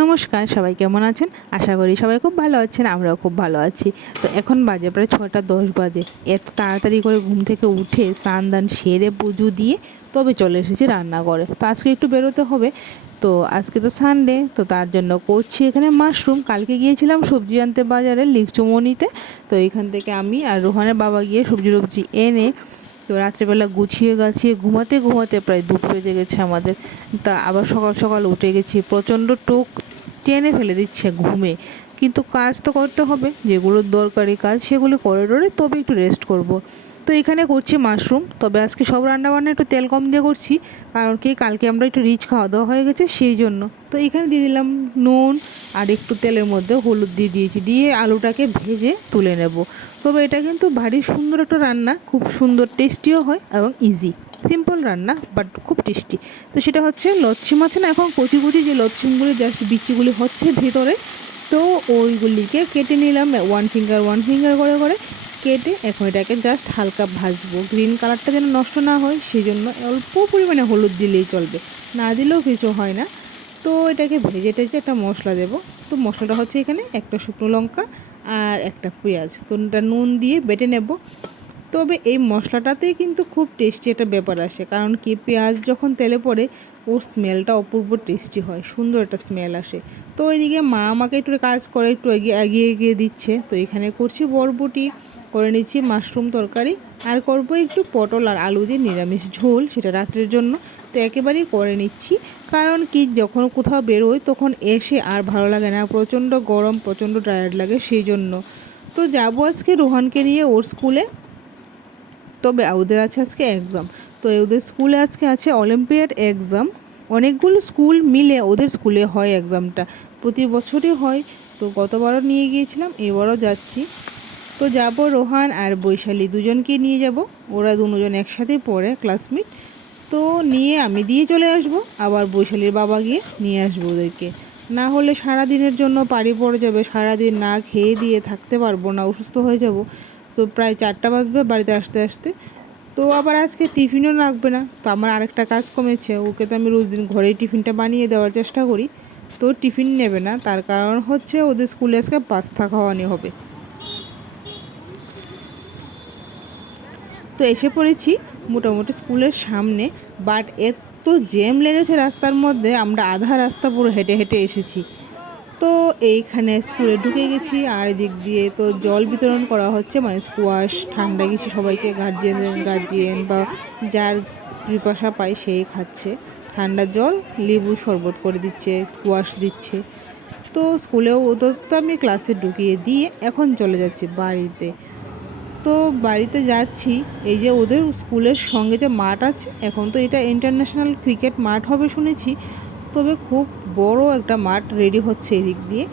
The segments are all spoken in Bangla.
নমস্কার, সবাই কেমন আছেন? আশা করি সবাই খুব ভালো আছেন, আমরাও খুব ভালো আছি। তো এখন বাজে প্রায় ছটা দশ বাজে। এত তাড়াতাড়ি করে ঘুম থেকে উঠে স্নান দান সেরে পুজো দিয়ে তবে চলে এসেছি রান্নাঘরে। তো আজকে একটু বেরোতে হবে। তো আজকে তো সানডে তো তার জন্য করছি এখানে মাশরুম কালকে গিয়েছিলাম সবজি আনতে বাজারে লিকচুমনিতে তো এখান থেকে আমি আর রোহানের বাবা গিয়ে সবজি টবজি এনে তো রাত্রেবেলা গুছিয়ে গাছিয়ে ঘুমাতে ঘুমাতে প্রায় দুটো বেজে গেছে আমাদের। তা আবার সকাল সকাল উঠে গেছি। প্রচণ্ড টোক টেনে ফেলে দিচ্ছে ঘুমে। কিন্তু কাজ তো করতে হবে যেগুলো দরকারি কাজ সেগুলো করে টরে তবে একটু রেস্ট করব। তো এখানে করছি মাশরুম তবে আজকে সব রান্নাবান্না একটু তেল কম দিয়ে করছি, কারণ কি কালকে আমরা একটু রিচ খাওয়া দাওয়া হয়ে গেছে সেই জন্য। তো এখানে দিয়ে দিলাম নুন আর একটু তেলের মধ্যে হলুদ দিয়ে দিয়েছি, দিয়ে আলুটাকে ভেজে তুলে নেব। তবে এটা কিন্তু ভারী সুন্দর একটা রান্না, খুব সুন্দর টেস্টিও হয় এবং ইজি সিম্পল রান্না বাট খুব টেস্টি তো সেটা হচ্ছে লচ্ছিম আছে না, এখন কচি কচি যে লচ্ছিমগুলি জাস্ট বিচিগুলি হচ্ছে ভিতরে, তো ওইগুলিকে কেটে নিলাম ওয়ান ফিঙ্গার ওয়ান ফিঙ্গার করে করে কেটে এখন এটাকে জাস্ট হালকা ভাজবো। গ্রিন কালারটা যেন নষ্ট না হয় সেই জন্য অল্প পরিমাণে হলুদ দিলেই চলবে। না দিলেও কিছু হয় না। তো এটাকে ভেজে টেজে একটা মশলা দেব। তো মশলাটা হচ্ছে এখানে একটা শুকনো লঙ্কা আর একটা পেঁয়াজ। তো ওটা নুন দিয়ে বেটে নেব। তবে এই মশলাটাতেই কিন্তু খুব টেস্টি একটা ব্যাপার আসে। কারণ কি? পেঁয়াজ যখন তেলে পড়ে, ওর স্মেলটা অপূর্ব টেস্টি হয়, সুন্দর একটা স্মেল আসে। তো ওইদিকে মা আমাকে একটু কাজ করে, একটু এগিয়ে এগিয়ে এগিয়ে দিচ্ছে। তো এখানে করছি বরবটি, করে নিচ্ছি মাশরুম তরকারি, আর করব একটু পটল আর আলু দিয়ে নিরামিষ ঝোল, সেটা রাত্রের জন্য। তো একেবারেই করে নিচ্ছি। কারণ কি? যখন কোথাও বেরোয় তখন এসে আর ভালো লাগে না। প্রচণ্ড গরম, প্রচণ্ড টায়ার্ড লাগে সেই জন্য। তো যাব আজকে রোহানকে নিয়ে ওর স্কুলে তবে ওদের আছে আজকে এক্সাম তো ওদের স্কুলে আজকে আছে অলিম্পিয়াড এক্সাম অনেকগুলো স্কুল মিলে ওদের স্কুলে হয় এক্সামটা প্রতি বছরই হয়। তো গতবারও নিয়ে গিয়েছিলাম, এবারও যাচ্ছি। তো যাব রোহান আর বৈশালী দুজনকে নিয়ে যাব। ওরা দুজন একসাথে পড়ে ক্লাসমেট তো নিয়ে আমি দিয়ে চলে আসব। আবার বৈশালীর বাবা গিয়ে নিয়ে আসব ওদেরকে। না হলে সারা দিনের জন্য পাড়ি পড়ে যাবে। সারাদিন না খেয়ে দিয়ে থাকতে পারব না, অসুস্থ হয়ে যাব। তো প্রায় চারটা বাজবে বাড়িতে আসতে আসতে। তো আবার আজকে টিফিনও লাগবে না, তো আমার আরেকটা কাজ কমেছে, ওকে তো আমি রোজ দিন ঘরেই টিফিনটা বানিয়ে দেওয়ার চেষ্টা করি, তো টিফিন নেবে না, তার কারণ হচ্ছে ওদের স্কুলে আজকে পাস্তা খাওয়ানি হবে। তো এসে পড়েছি মোটামুটি স্কুলের সামনে বাট এত জ্যাম লেগেছে রাস্তার মধ্যে, আমরা আধা রাস্তা পুরো হেঁটে হেঁটে এসেছি। তো এইখানে স্কুলে ঢুকে গেছি, আর এদিক দিয়ে তো জল বিতরণ করা হচ্ছে মানে স্কোয়াশ ঠান্ডা কিছু সবাইকে গার্জিয়ান গার্জিয়ান বা যার পিপাসা পায় সেই খাচ্ছে। ঠান্ডা জল, লেবু শরবত করে দিচ্ছে স্কোয়াশ দিচ্ছে। তো স্কুলেও ওদের তো আমি ক্লাসে ঢুকিয়ে দিয়ে এখন চলে যাচ্ছি বাড়িতে। তো বাড়িতে যাচ্ছি, এই যে ওদের স্কুলের সঙ্গে যে মাঠ আছে, এখন তো এটা ইন্টারন্যাশনাল ক্রিকেট মাঠ হবে শুনেছি। তবে খুব বড় একটা মাঠ রেডি হচ্ছে এদিক দিয়ে।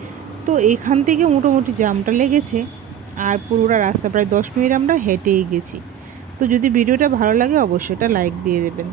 তো এখান থেকে মোটামুটি জামটা লেগেছে, আর পুরোটা রাস্তা প্রায় দশ মিনিট আমরা হেঁটেই গেছি। তো যদি ভিডিওটা ভালো লাগে, অবশ্যই এটা লাইক দিয়ে দেবেন।